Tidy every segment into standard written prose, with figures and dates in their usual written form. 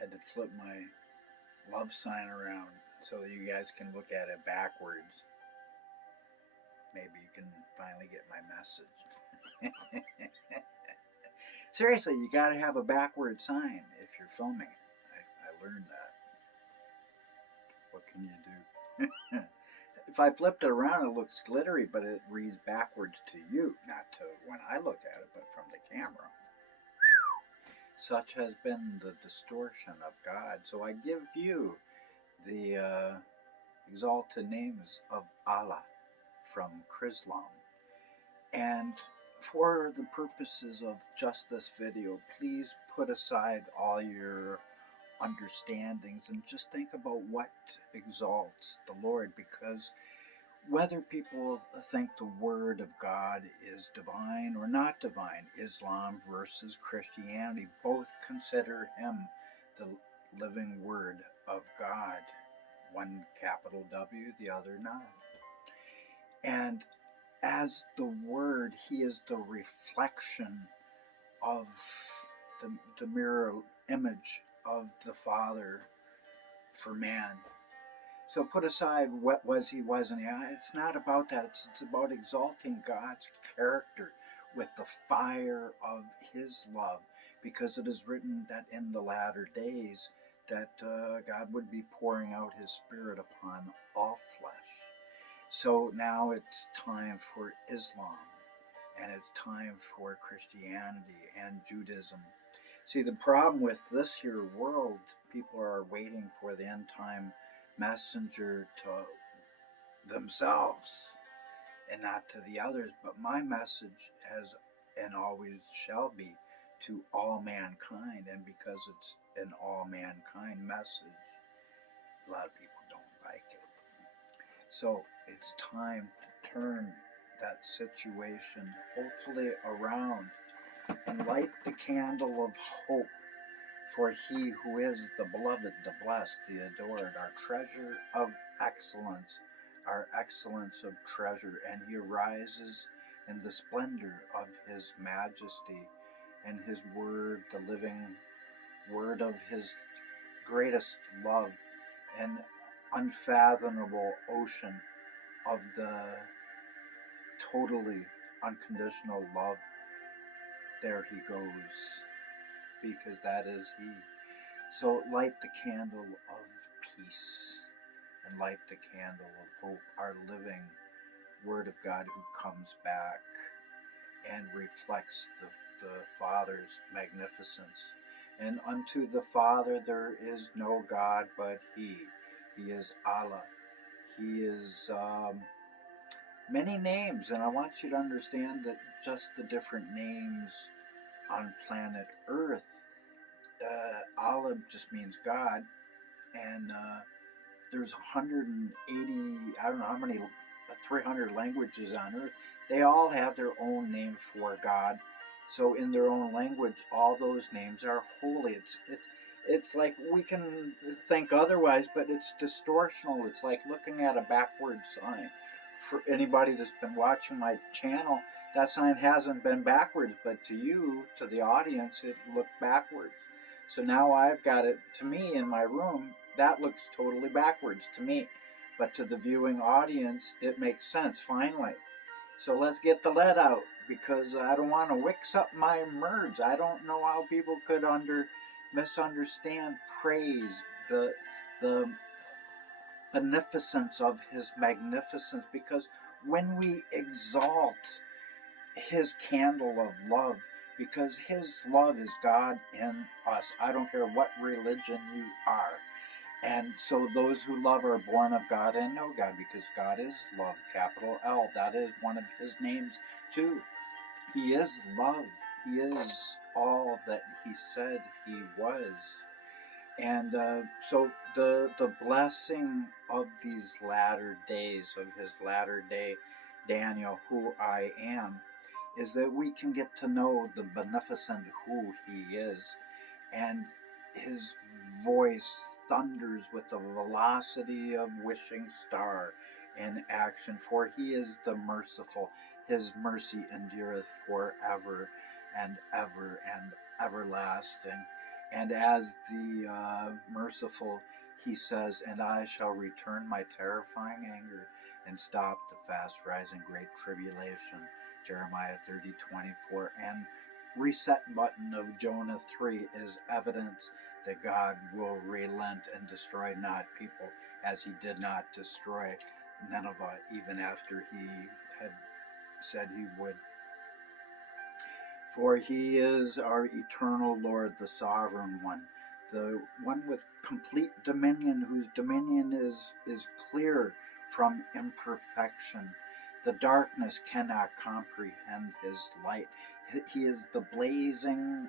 Had to flip my love sign around so that you guys can look at it backwards. Maybe you can finally get my message. Seriously, you got to have a backward sign if you're filming. I learned that. What can you do? If I flipped it around, it looks glittery, but it reads backwards to you, not to when I look at it, but from the camera. Such has been the distortion of God. So I give you the exalted names of Allah from Chrislam. And for the purposes of just this video, please put aside all your understandings and just think about what exalts the Lord, because whether people think the Word of God is divine or not divine, Islam versus Christianity, both consider Him the living Word of God. One capital W, the other not. And as the Word, He is the reflection of the mirror image of the Father for man. So put aside what was he, wasn't he. It's not about that. It's about exalting God's character with the fire of his love, because it is written that in the latter days that God would be pouring out his Spirit upon all flesh. So now it's time for Islam, and it's time for Christianity and Judaism. See, the problem with this here world, people are waiting for the end time messenger to themselves and not to the others. But my message has and always shall be to all mankind. And because it's an all mankind message, a lot of people don't like it. So it's time to turn that situation hopefully around and light the candle of hope for he who is the beloved, the blessed, the adored, our treasure of excellence, our excellence of treasure, and he arises in the splendor of his majesty and his word, the living word of his greatest love and unfathomable ocean of the totally unconditional love. There he goes, because that is he. So light the candle of peace and light the candle of hope, our living Word of God who comes back and reflects the Father's magnificence. And unto the Father there is no God but He. He is Allah. He is many names, and I want you to understand that just the different names on planet Earth, Allah just means God, and there's 180, I don't know how many, 300 languages on Earth. They all have their own name for God. So in their own language, all those names are holy. It's like we can think otherwise, but it's distortional. It's like looking at a backward sign. For anybody that's been watching my channel, that sign hasn't been backwards, but to you, to the audience, it looked backwards. So now I've got it, to me, in my room, that looks totally backwards to me. But to the viewing audience, it makes sense, finally. So let's get the lead out, because I don't want to mix up my words. I don't know how people could misunderstand praise, the beneficence of his magnificence, because when we exalt his candle of love, because his love is God in us. I don't care what religion you are. And so those who love are born of God and know God, because God is love, capital L. That is one of his names too. He is love. He is all that he said he was. And so the blessing of these latter days, of his latter day Daniel, who I am, is that we can get to know the beneficent who he is. And his voice thunders with the velocity of wishing star in action, for he is the merciful. His mercy endureth forever and ever and everlasting. And as the merciful, he says, and I shall return my terrifying anger and stop the fast rising great tribulation, Jeremiah 30:24. And reset button of Jonah 3 is evidence that God will relent and destroy not people as he did not destroy Nineveh, even after he had said he would. For he is our eternal Lord, the sovereign one, the one with complete dominion, whose dominion is clear from imperfection. The darkness cannot comprehend his light. He is the blazing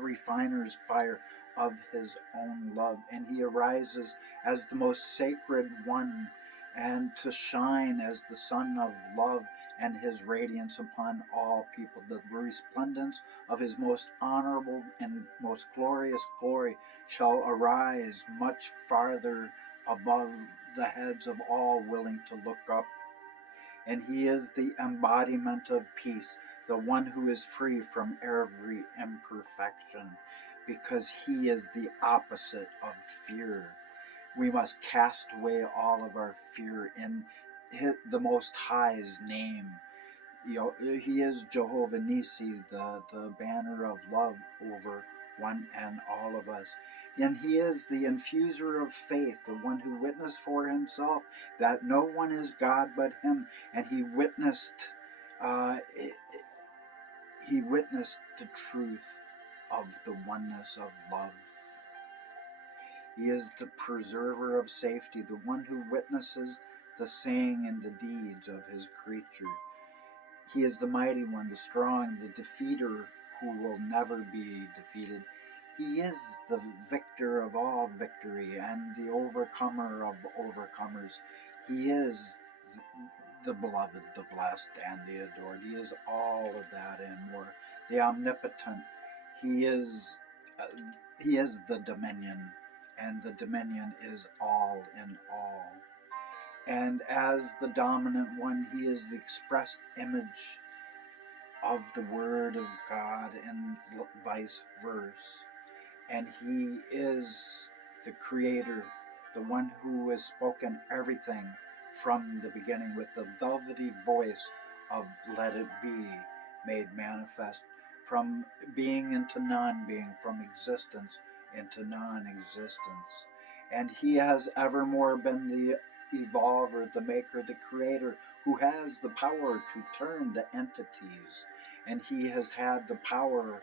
refiner's fire of his own love, and he arises as the most sacred one, and to shine as the sun of love and his radiance upon all people. The resplendence of his most honorable and most glorious glory shall arise much farther above the heads of all willing to look up. And he is the embodiment of peace, the one who is free from every imperfection, because he is the opposite of fear. We must cast away all of our fear in the Most High's name. He is Jehovah Nissi, the banner of love over one and all of us. And he is the infuser of faith, the one who witnessed for himself that no one is God but him. And he witnessed the truth of the oneness of love. He is the preserver of safety, the one who witnesses the saying and the deeds of his creature. He is the mighty one, the strong, the defeater who will never be defeated. He is the victor of all victory and the overcomer of overcomers. He is the beloved, the blessed, and the adored. He is all of that and more. The omnipotent. He is the dominion, and the dominion is all in all. And as the dominant one, he is the express image of the Word of God and vice versa. And he is the creator, the one who has spoken everything from the beginning with the velvety voice of let it be made manifest, from being into non-being, from existence into non-existence. And he has evermore been the evolver, the maker, the creator, who has the power to turn the entities. And he has had the power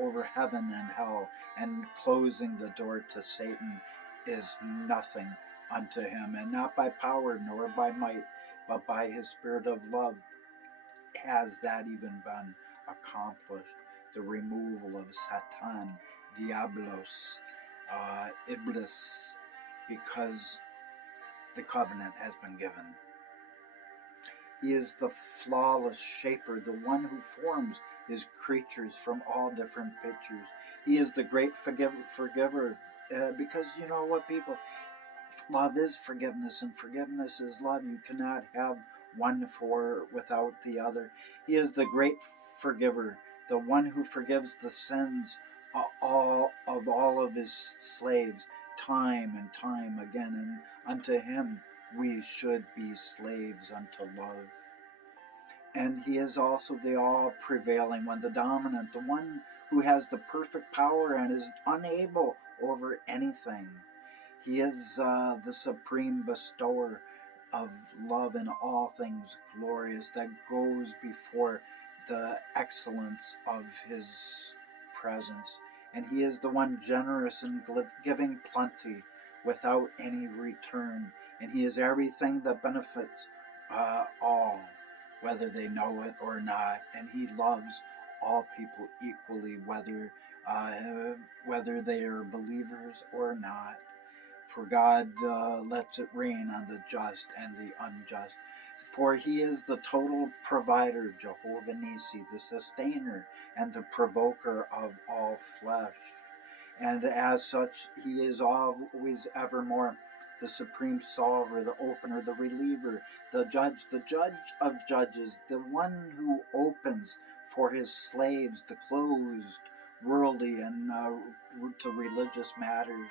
over heaven and hell, and closing the door to Satan is nothing unto him, and not by power nor by might, but by his spirit of love has that even been accomplished. The removal of Satan, Diablos, Iblis, because the covenant has been given. He is the flawless shaper, the one who forms his creatures from all different pictures. He is the great forgiver, because you know what, people? Love is forgiveness, and forgiveness is love. You cannot have one without the other. He is the great forgiver, the one who forgives the sins all of his slaves, time and time again. And unto him we should be slaves unto love. And he is also the all-prevailing one, the dominant, the one who has the perfect power and is unable over anything. He is the supreme bestower of love in all things glorious that goes before the excellence of his presence. And he is the one generous in giving plenty without any return. And he is everything that benefits all, whether they know it or not. And he loves all people equally, whether they are believers or not. For God lets it rain on the just and the unjust. For he is the total provider, Jehovah Nissi, the sustainer and the provoker of all flesh. And as such, he is always evermore the supreme solver, the opener, the reliever, the judge of judges, the one who opens for his slaves the closed worldly and to religious matters.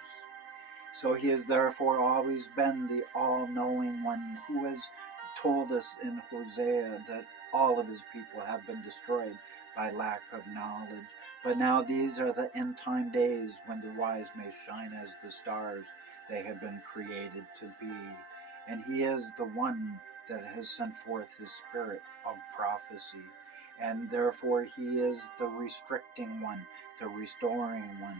So he has therefore always been the all-knowing one who has told us in Hosea that all of his people have been destroyed by lack of knowledge. But now these are the end time days when the wise may shine as the stars they have been created to be. And he is the one that has sent forth his spirit of prophecy. And therefore he is the restricting one, the restoring one,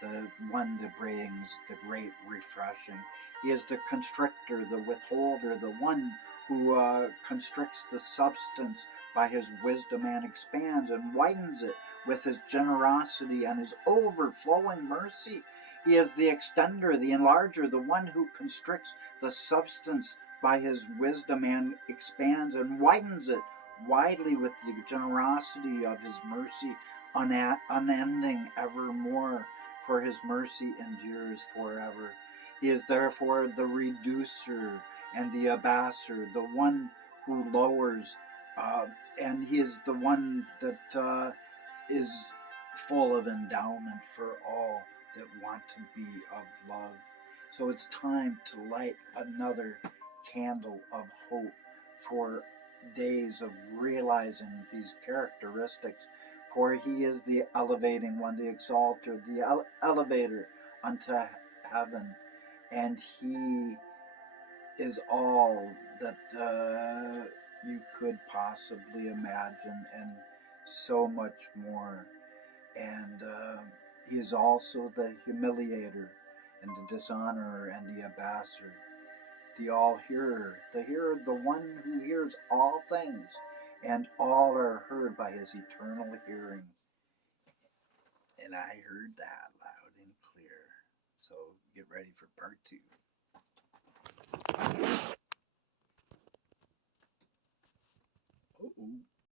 the one that brings the great refreshing. He is the constrictor, the withholder, the one who constricts the substance by his wisdom and expands and widens it with his generosity and his overflowing mercy. He is the extender, the enlarger, the one who constricts the substance by his wisdom and expands and widens it widely with the generosity of his mercy, unending evermore, for his mercy endures forever. He is therefore the reducer and the abasser, the one who lowers, and he is the one that is full of endowment for all that want to be of love. So it's time to light another candle of hope for days of realizing these characteristics. For he is the elevating one, the exalted, the elevator unto heaven, and he is all that you could possibly imagine, and so much more. And he is also the humiliator and the dishonorer and the abasser, the all-hearer, the one who hears all things, and all are heard by his eternal hearing. And I heard that loud and clear. So get ready for part 2.